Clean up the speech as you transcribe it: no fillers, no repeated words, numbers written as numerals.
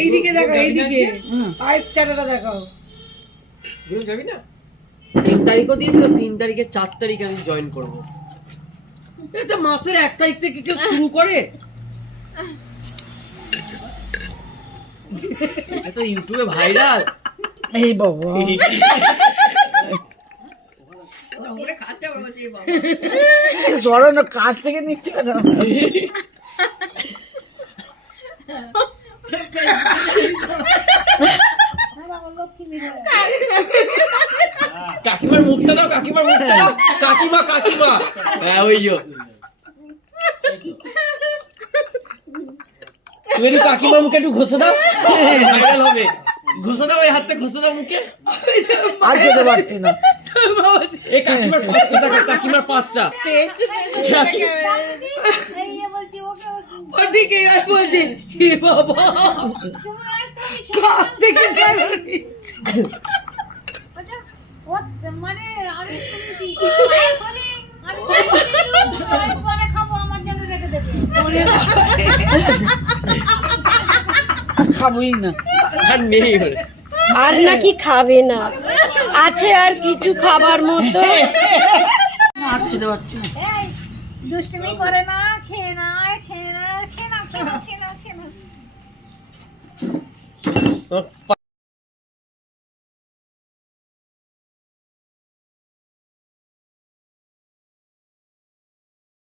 এইদিকে দেখো, এইদিকে পায়েস চাটাটা দেখাও। যাবি না? 3 তারিখও দিয়েছিল, 3 তারিখে 4 তারিখে আমি জয়েন করবো। আচ্ছা, মাসের 1 তারিখ থেকে কেউ শুরু করে? এটা ইউটিউবে ভাইরাল। এই বাবা, সরণ কাছ থেকে নিচ্ছে কেন? কাকিমার মুখটা দাও, কাকিমার মুখটা দাও। কাকিমা, কাকিমা। হ্যাঁ, ওই যে তুমি একটু কাকিমার মুখে একটু ঘষে দাও, ভাইরাল হবে। ঘষে দাও, এই হাতটা ঘষে দাও মুখে। আর খেতে পারছি না। এই কাকিমার 5টা দেখো, কাকিমার 5টা। ওদিকে আর বলছে হে বাবা, কাছ থেকে কেন নিচ্ছে? মানে আমি শুনেছি আমি পরে খাবো, আমার জন্য রেখে দেবে। খাবোই না। আর নেই ওরে। আর নাকি খাবে না, আছে আর কিছু খাবার মতো। আর খেতে পারছি না। এই দুষ্টুমি করে না, খেয়ে না, খেয়ে না, খেয়ে না, খেয়ে না, খেয়ে না, খেয়ে না।